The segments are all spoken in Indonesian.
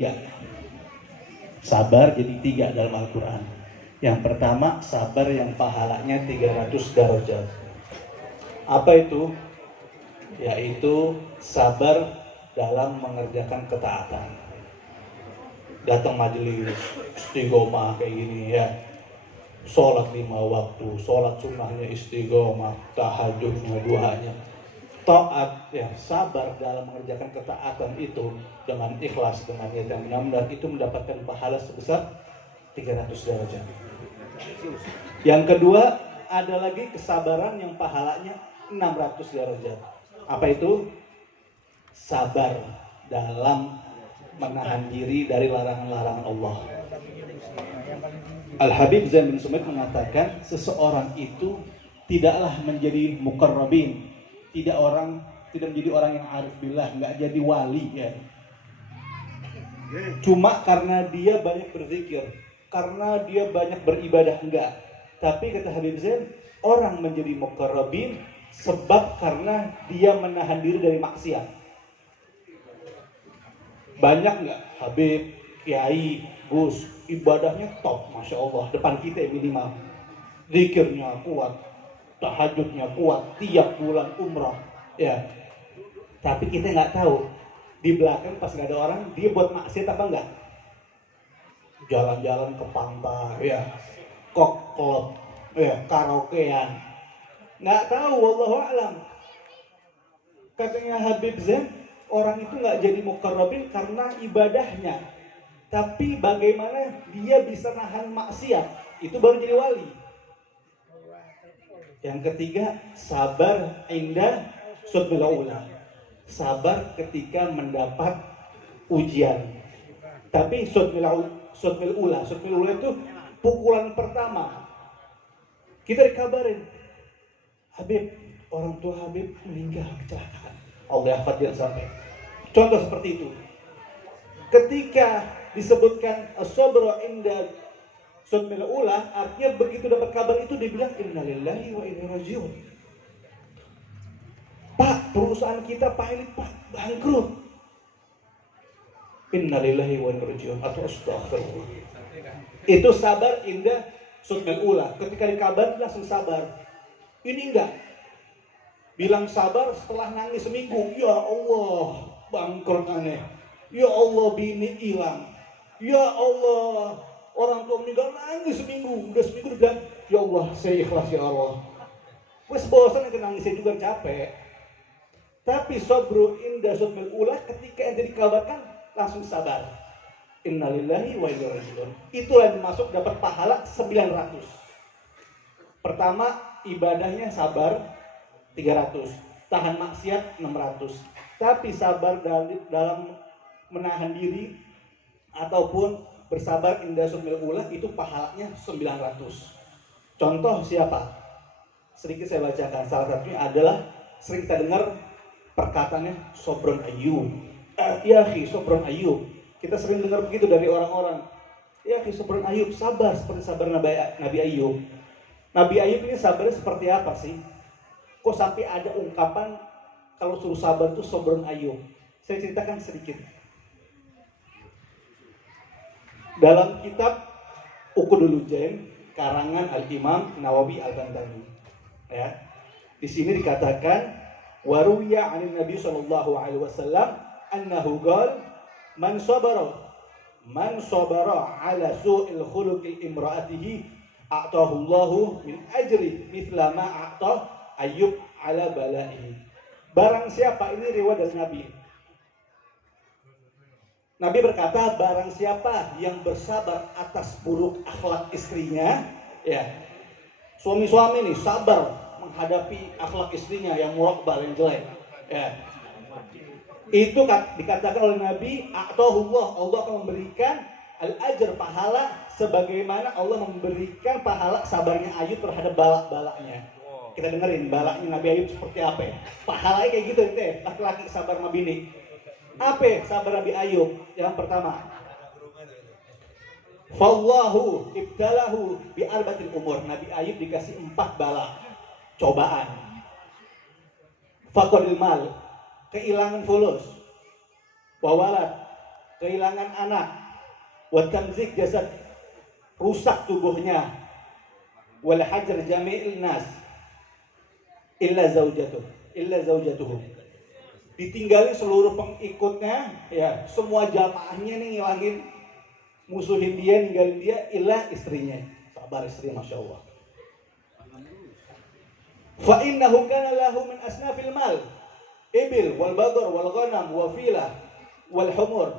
Ya, sabar jadi 3 dalam Al-Quran. Yang pertama, sabar yang pahalanya 300 darajat. Apa itu? Yaitu sabar dalam mengerjakan ketaatan. Datang majelis istiqomah kayak gini ya, sholat 5 waktu, sholat sunnahnya istiqomah, tahajudnya, duhanya, taat ya, sabar dalam mengerjakan ketaatan itu dengan ikhlas, dengan niat yang benar-benar, itu mendapatkan pahala sebesar 300 derajat. Yang kedua, ada lagi kesabaran yang pahalanya 600 derajat. Apa itu? Sabar dalam menahan diri dari larangan-larangan Allah. Al-Habib Zain bin Sumait mengatakan, seseorang itu tidaklah menjadi muqarrabin, tidak menjadi orang yang arif billah, nggak jadi wali ya, cuma karena dia banyak berzikir, karena dia banyak beribadah, enggak. Tapi kata Habib Zain, orang menjadi muqarrabin sebab karena dia menahan diri dari maksiat. Banyak nggak Habib, Kiai, Gus, ibadahnya top, Masya Allah, depan kita minimal. Zikirnya kuat, tahajudnya kuat, tiap bulan umrah ya. Tapi kita nggak tahu di belakang pas nggak ada orang, dia buat maksiat apa enggak? Jalan-jalan ke pantai ya, klub ya, karaokean. Nggak tahu, wallahu a'lam. Katanya Habib Zain, orang itu nggak jadi muqarrabin karena ibadahnya, tapi bagaimana dia bisa nahan maksiat, itu baru jadi wali. Yang ketiga, sabar indah sudmil ula, sabar ketika mendapat ujian. Tapi sudmil ula itu pukulan pertama. Kita dikabarin, Habib, orang tua Habib meninggal kecelakaan, Allah hafad dia sampai. Contoh seperti itu. Ketika disebutkan as-sabru inda sudmil ula, artinya begitu dapat kabar itu dibilang innalillahi wa inna rajiun. Pak, perusahaan kita pilot Pak, bangkrut. Innalillahi wa inna rajiun atau astaghfirullah. Itu sabar inda sudmil ula. Ketika dikabar langsung sabar. Ini enggak. Bilang sabar setelah nangis seminggu. Ya Allah, bangkrut aneh. Ya Allah, bini hilang. Ya Allah, orang tua meninggal, nangis seminggu. Udah seminggu udah, ya Allah, saya ikhlas ya Allah. Wes bosan yang nangisnya juga capek. Tapi sabru inda sudmil ula, ketika yang dikabarkan langsung sabar. Innalillahi wa inna ilaihi raji'un. Itulah yang masuk dapat pahala 900. Pertama, ibadahnya sabar 300, tahan maksiat 600. Tapi sabar dalam menahan diri ataupun bersabar indah sudmil ula, itu pahalanya 900. Contoh siapa? Sedikit saya bacakan. Salah satunya adalah sering kita dengar perkataannya Sobron Ayub. Ya akhi, Sobron Ayub. Kita sering dengar begitu dari orang-orang. Ya akhi, Sobron Ayub, sabar seperti sabar Nabi Ayub. Nabi Ayub ini sabarnya seperti apa sih? Kok sampai ada ungkapan kalau suruh sabar itu Sobron Ayub? Saya ceritakan sedikit. Dalam kitab Uqudul Jain karangan Al-Imam Nawawi Al-Bantani, ya, di sini dikatakan waruya 'anin Nabi sallallahu alaihi wasallam annahu qala man sabara ala su'il khuluqi imra'atihi a'tahu Allahu min ajri mithla ma a'ta Ayub ala bala'i. Barang siapa, ini riwayat dari Nabi. Nabi berkata, barang siapa yang bersabar atas buruk akhlak istrinya, ya, suami-suami nih sabar menghadapi akhlak istrinya yang murakbal, yang jelek, ya, itu dikatakan oleh Nabi, a'tahullah, Allah akan memberikan al-ajr, pahala sebagaimana Allah memberikan pahala sabarnya Ayub terhadap balak-balaknya. Kita dengerin balaknya Nabi Ayub seperti apa ya? Pahalanya kayak gitu deh, laki-laki sabar sama bini. Apa sabar Nabi Ayub? Yang pertama, fallahu ibtalahu bi arbatil umur. Nabi Ayub dikasih 4 bala, cobaan. Faqadil mal, kehilangan fulus. Wawalat, kehilangan anak, wa tamzik jasad, rusak tubuhnya, wal hajar jami'il nas illa zaujatuhu, ditinggalin seluruh pengikutnya, ya semua jamaahnya nih ngilangin, musuhin dia, ninggalin dia, illa istrinya. Sabar istri, masya Allah. Fa innahu kana lahu min asnafil mal ibil wal badar wal ghanam wa filah wal humur.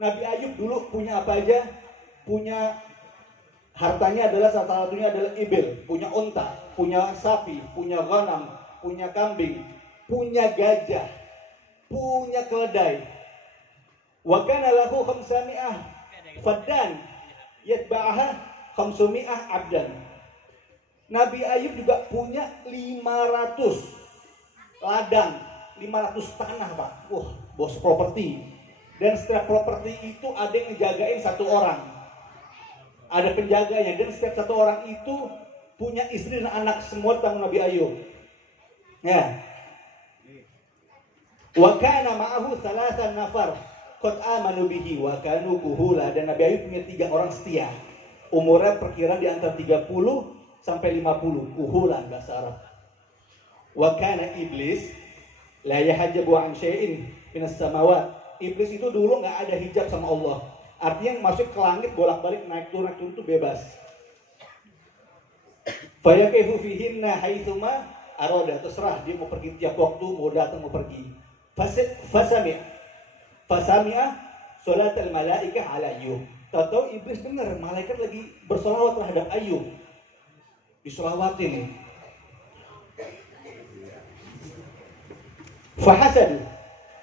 Nabi Ayub dulu punya apa aja? Punya hartanya adalah salah satunya adalah ibil, punya unta, punya sapi, punya ghanam, punya kambing, punya gajah, punya keledai. Wa kana lahu 500 faddan yatba'aha 500 abdan. Nabi Ayub juga punya 500 ladang, 500 tanah, Pak. Wah, bos properti. Dan setiap properti itu ada yang ngejagain satu orang. Ada penjaganya, dan setiap satu orang itu punya istri dan anak, semua tentang Nabi Ayub. Ya. Wa kana ma'ahu 3 nafar qad amanu bihi wa kanu kuhula. Dan Nabi Ayub punya 3 orang setia. Umurnya perkiraan di antara 30 sampai 50, kuhulan bahasa Arab. Wa kana iblis la yahjabu an syai'in minas samawat. Iblis itu dulu nggak ada hijab sama Allah. Artinya masuk ke langit bolak-balik naik turun itu bebas. Fa yakifu fihinna haitsuma arada, terserah dia mau pergi tiap waktu, mau datang mau pergi. Fasami'a salatul malaikah ala Ayub. Tahu iblis dengar malaikat lagi bersolawat terhadap Ayub. Disolawatin nih. Fahasadu,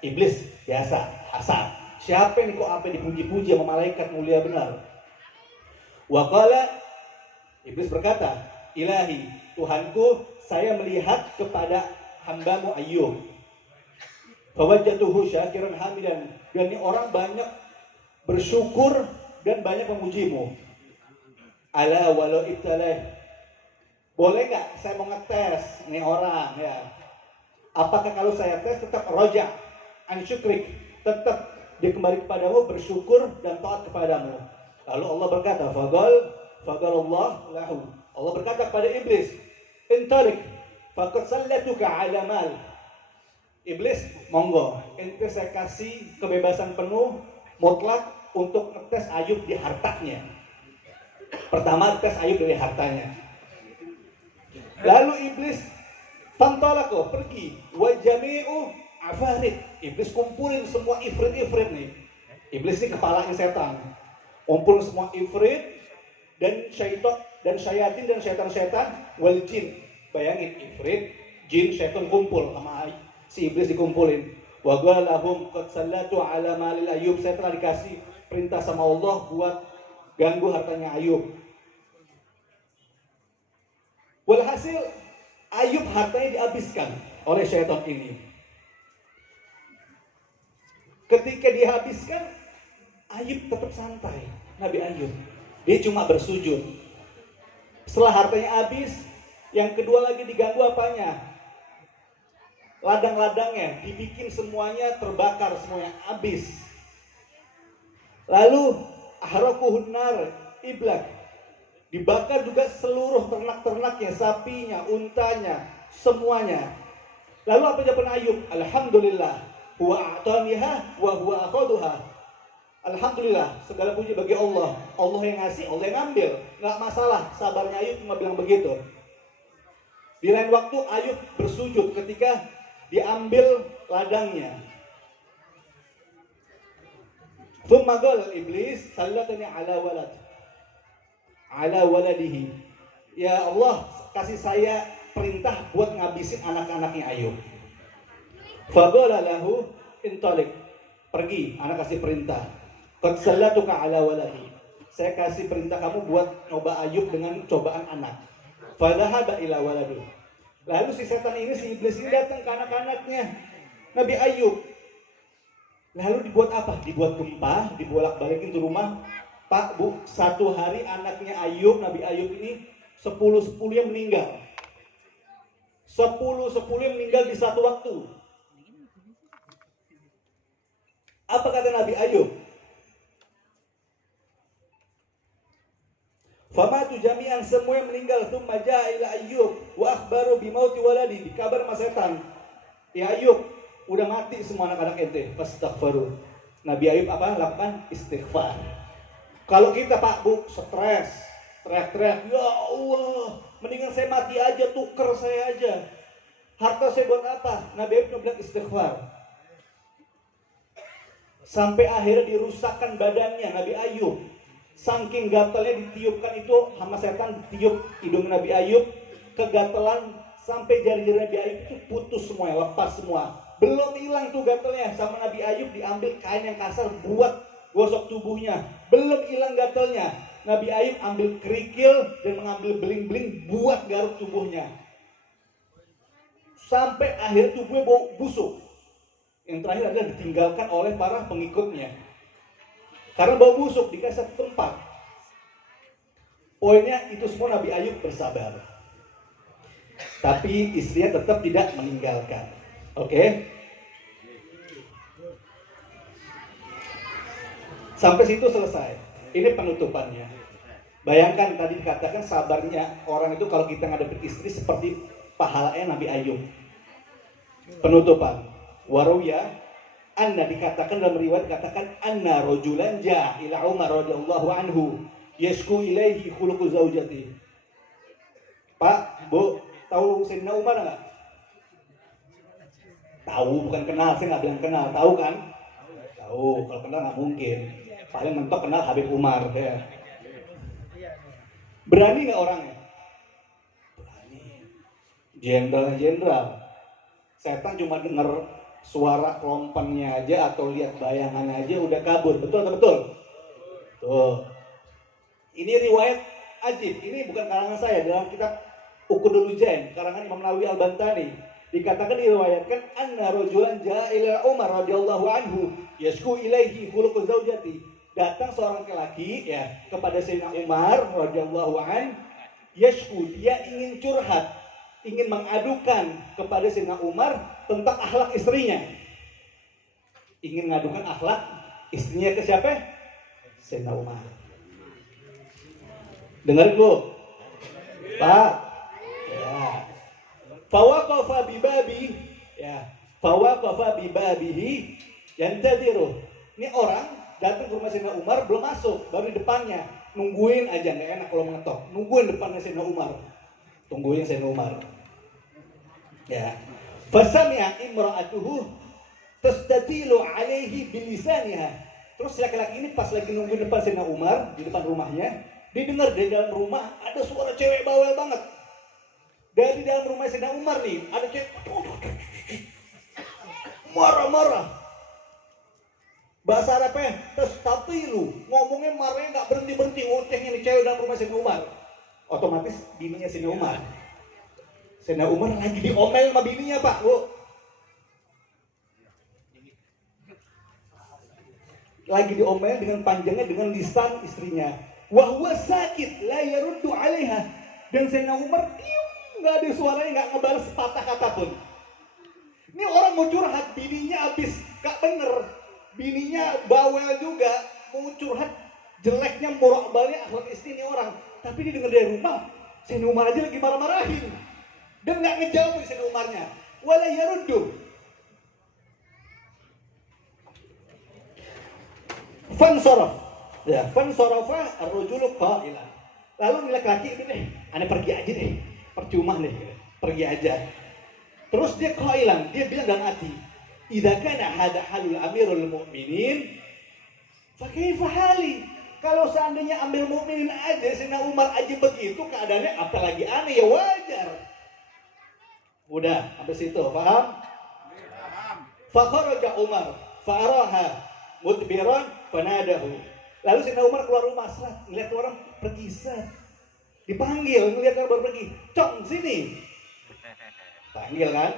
iblis biasa hasad. Siapa ini kok apa dipuji-puji sama malaikat mulia benar? Wa qala, iblis berkata, Ilahi, Tuhanku, saya melihat kepada hambamu Ayub. Fawajjatuhu syakiran hamidan, dan ini orang banyak bersyukur dan banyak memujimu. Ala walau ibtalah, boleh nggak saya mau ngetes nih orang ya? Apakah kalau saya tes tetap roja, ansyukrik, tetap dia kembali kepadamu, bersyukur dan taat kepadamu? Lalu Allah berkata, fagal Allah lahu. Allah berkata kepada iblis, intalik, faqad sallatuka ala mal. Iblis, monggo, ente saya kasih kebebasan penuh, mutlak untuk ngetes Ayub di hartanya. Pertama tes Ayub dari hartanya. Lalu iblis fantalako, pergi, wa jami'u afarid. Iblis kumpulin semua ifrit-ifrit nih. Iblis ini kepalanya setan. Kumpul semua ifrit dan syaitan dan syayatin dan setan-setan wal jin. Bayangin ifrit, jin, setan kumpul sama si iblis dikumpulin. Wa qalahum qad sallatu ala malil Ayub. Saya telah dikasih perintah sama Allah buat ganggu hartanya Ayub. Walhasil Ayub hartanya dihabiskan oleh syaitan ini. Ketika dihabiskan, Ayub tetap santai. Nabi Ayub, dia cuma bersujud. Setelah hartanya habis, yang kedua lagi diganggu apanya? Ladang-ladangnya dibikin semuanya terbakar, semuanya habis. Lalu ahraquhun nar iblak, dibakar juga seluruh ternak-ternaknya, sapinya, untanya, semuanya. Lalu apa jawaban Ayub? Alhamdulillah, huwa a'taniha wa huwa akhaduha. Alhamdulillah, segala puji bagi Allah. Allah yang ngasih, Allah yang ngambil. Nggak masalah, sabarnya Ayub cuma bilang begitu. Di lain waktu Ayub bersujud ketika diambil ladangnya. Thumma qala iblis sallatani ala waladihi. Ya Allah, kasih saya perintah buat ngabisin anak-anaknya Ayub. Faqala lahu intalik, pergi, anak kasih perintah. Qad sallatuka ala waladi, saya kasih perintah kamu buat coba Ayub dengan cobaan anak. Fadhahaba ila waladi. Lalu si setan ini, si iblis ini datang ke anak-anaknya Nabi Ayub. Lalu dibuat apa? Dibuat gempa, dibolak-balikin ke rumah. Pak, Bu, satu hari anaknya Ayub, Nabi Ayub ini 10 yang meninggal. 10 yang meninggal di satu waktu. Apa kata Nabi Ayub? Famatu jami'an, semua yang meninggal. Tsumma ja'a ila Ayyub wa akhbaru bimauti waladi, dikabar sama setan. Ya Ayyub, udah mati semua anak-anak ente. Fastaghfaru. Nabi Ayyub apa? Lakukan istighfar. Kalau kita Pak Bu stres, teriak-teriak, ya Allah, mendingan saya mati aja, tuker saya aja. Harta saya buat apa? Nabi Ayyub bilang istighfar. Sampai akhirnya dirusakkan badannya Nabi Ayyub. Saking gatalnya ditiupkan itu sama setan, ditiup hidung Nabi Ayyub, kegatalan sampai jari-jari Nabi Ayyub itu putus semua, lepas semua. Belum hilang tuh gatalnya, sama Nabi Ayyub diambil kain yang kasar buat gosok tubuhnya. Belum hilang gatalnya, Nabi Ayyub ambil kerikil dan mengambil beling-beling buat garuk tubuhnya. Sampai akhir tubuhnya bau busuk. Yang terakhir adalah ditinggalkan oleh para pengikutnya. Karena bau busuk dikasih satu tempat. Poinnya itu semua Nabi Ayyub bersabar. Tapi istrinya tetap tidak meninggalkan. Oke? Sampai situ selesai. Ini penutupannya. Bayangkan tadi dikatakan sabarnya orang itu kalau kita ngadepin istri seperti pahalanya Nabi Ayyub. Penutupan. Waruya anna, dikatakan dalam riwayat dikatakan anna rajulan ja'a ila Umar radhiyallahu anhu yashku ilaihi khuluqu zaujati. Pak, Bu, tahu Sayyidina Umar enggak? Tahu, bukan kenal, saya nggak bilang kenal, tahu kan? Tahu, kalau kenal nggak mungkin. Paling mentok kenal Habib Umar ya. Berani nggak orangnya? Berani. Jenderal. Setan cuma dengar suara kelompannya aja atau lihat bayangannya aja udah kabur. Betul atau betul? Tuh. Ini riwayat ajib. Ini bukan karangan saya, dalam kitab Uqudul Ujain karangan Imam Nawawi Al-Bantani. Dikatakan diriwayatkan anna rajulan ja'a ila Umar radhiyallahu anhu yashku ilaihi khuluqu zaujati. Datang seorang laki-laki ya kepada Sayyidina Umar radhiyallahu an, yashku, dia ingin curhat, ingin mengadukan kepada Sayyidina Umar tentang akhlak istrinya. Ingin mengadukan akhlak istrinya ke siapa? Sayyidina Umar. Dengar Bu, Pak. Ya. Fawaqafa bibabi, ya. Fawaqafa bibabihi yantadiru. Ini orang datang ke rumah Sayyidina Umar belum masuk, baru di depannya. Nungguin aja, nggak enak kalau mengetok. Nungguin depannya Sayyidina Umar. Tungguin Sayyidina Umar. Ya. Fasami'a imra'atuhu tastatilu alaihi bilisaniha. Terus laki-laki ini pas lagi nungguin depan Sayyidina Umar, di depan rumahnya, didengar dari dalam rumah ada suara cewek bawel banget. Dari dalam rumah Sayyidina Umar nih, ada cewek marah-marah. Bahasa Arabnya tastatilu, ngomongnya marahnya nggak berhenti-berhenti, ngocehnya nih cewek dalam rumah Sayyidina Umar. Otomatis bininya Sayyidina Umar. Sayyidina Umar lagi diomel sama bininya, Pak, Bu. Lagi diomel dengan panjangnya dengan lisan istrinya. Wa huwa sakit la yaruddu 'alaiha. Dan Sayyidina Umar diam, enggak ada suaranya, enggak ngebalas sepatah kata pun. Ini orang mau curhat, bininya habis enggak bener. Bininya bawel juga, mau curhat jeleknya moral-balnya akhlak istri ini orang. Tapi dia dengar dari rumah, Sayyidina Umar aja lagi marah-marahin. Dan enggak ngejawab Sayyidina Umarnya. Wala yaruddu. Fansaraf. Ya, fansarafa ar-rajulu qailan. Lalu laki-laki ini deh, aneh pergi aja deh. Percuma deh, pergi aja. Terus dia qailan, dia bilang dalam hati, "Idza kana hada halul amirul mu'minin, fa kaifa hali?" Kalau seandainya Amir Mukminin aja, Sayyidina Umar aja begitu keadaannya, apalagi aneh, ya wajar. Udah, sampai situ, paham? Fa kharaja Umar, fa araha mudbiran fanadahu. Lalu Sayyidina Umar keluar rumah, ngeliat orang pergi, dipanggil, ngeliat orang baru pergi, "Cong, sini." Panggil kan?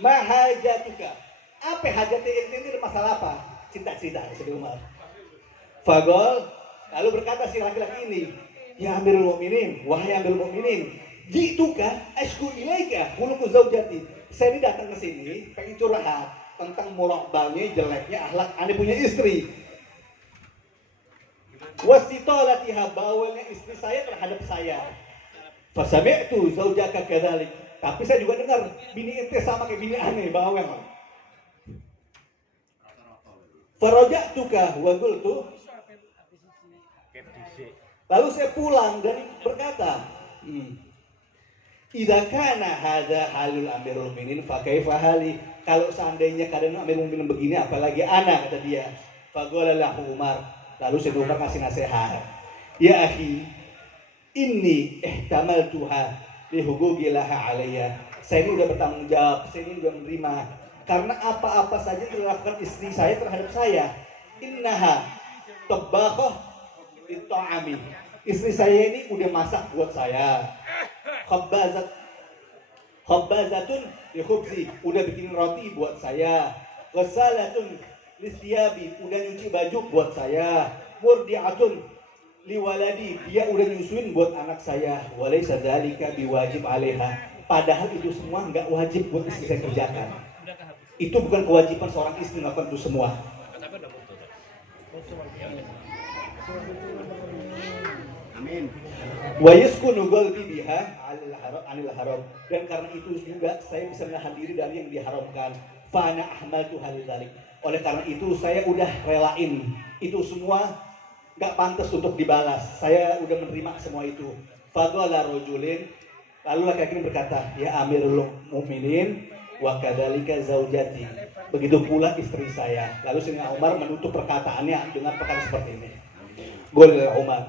Mahajatuka. Apa hajatnya ini masalah apa? Cinta-cinta Sayyidina Umar. Fagol, lalu berkata si laki-laki ini, "Ya Amirul Mukminin, wahai Amirul Mukminin, jituka ashku ilaika khuluqu zaujati." Saya ini datang ke sini pengen curhat tentang moral-balnya jeleknya akhlak aneh punya istri. Wasitolatiha, bawelnya istri saya terhadap saya. Fasami'tu zaujaka kadzalik. Tapi saya juga dengar bini ente sama kayak bini aneh bawel. Faraja'tuka wa qultu. Lalu saya pulang dan berkata, idza kana hadza halul amirul mukminin fa kaifa hali? Kalau seandainya keadaan amirul mukminin begini apalagi ana, kata dia. Faqala lahu Umar. Lalu saya Umar kasih nasihat. Ya akhi, inni ihtamaltuha li huquqilaha alayya. Saya ini udah bertanggung jawab, saya ini udah menerima karena apa-apa saja yang dilakukan istri saya terhadap saya. Innaha tabakhah lit'ami. Istri saya ini udah masak buat saya. Khabbazatun li khubzi, udah bikin roti buat saya. Ghasalatun li thiyabi, udah nyuci baju buat saya. Murdi'atun liwaladi, dia udah nyusuin buat anak saya. Walaysa dzalika biwajib 'alaiha, padahal itu semua enggak wajib buat istri saya kerjakan. Itu bukan kewajiban seorang istri melakukan itu semua. Amin. Wa yaskunu qalbi biha 'anil haram, dan karena itu juga saya bisa menahan diri dari yang diharamkan. Fa ana ahmaltu halidzalik, oleh karena itu saya udah relain itu semua. Gak pantas untuk dibalas. Saya udah menerima semua itu. Faqala rajulin, lalu laki-laki berkata, ya Amirul Mukminin, wa kadzalika zaujati. Begitu pula istri saya. Lalu Sayyidina Umar menutup perkataannya dengan perkataan seperti ini. Qul Umar,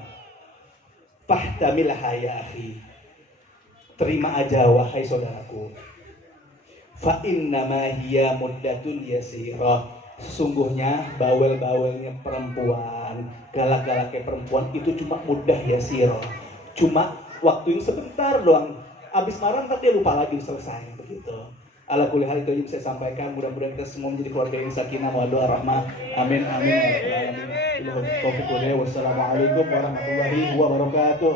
fahtamilha ya akhi. Terima aja wahai saudaraku. Fa innama hiya muddatun yasirah. Sesungguhnya bawel-bawelnya perempuan, galak-galaknya perempuan itu cuma mudah ya siro, cuma waktu yang sebentar doang. Abis marah ntar dia lupa lagi, selesai begitu. Ala kulli hal itu yang saya sampaikan. Mudah-mudahan kita semua menjadi keluarga yang sakinah mawaddah rahmah. Amin amin. Wassalamualaikum warahmatullahi wabarakatuh.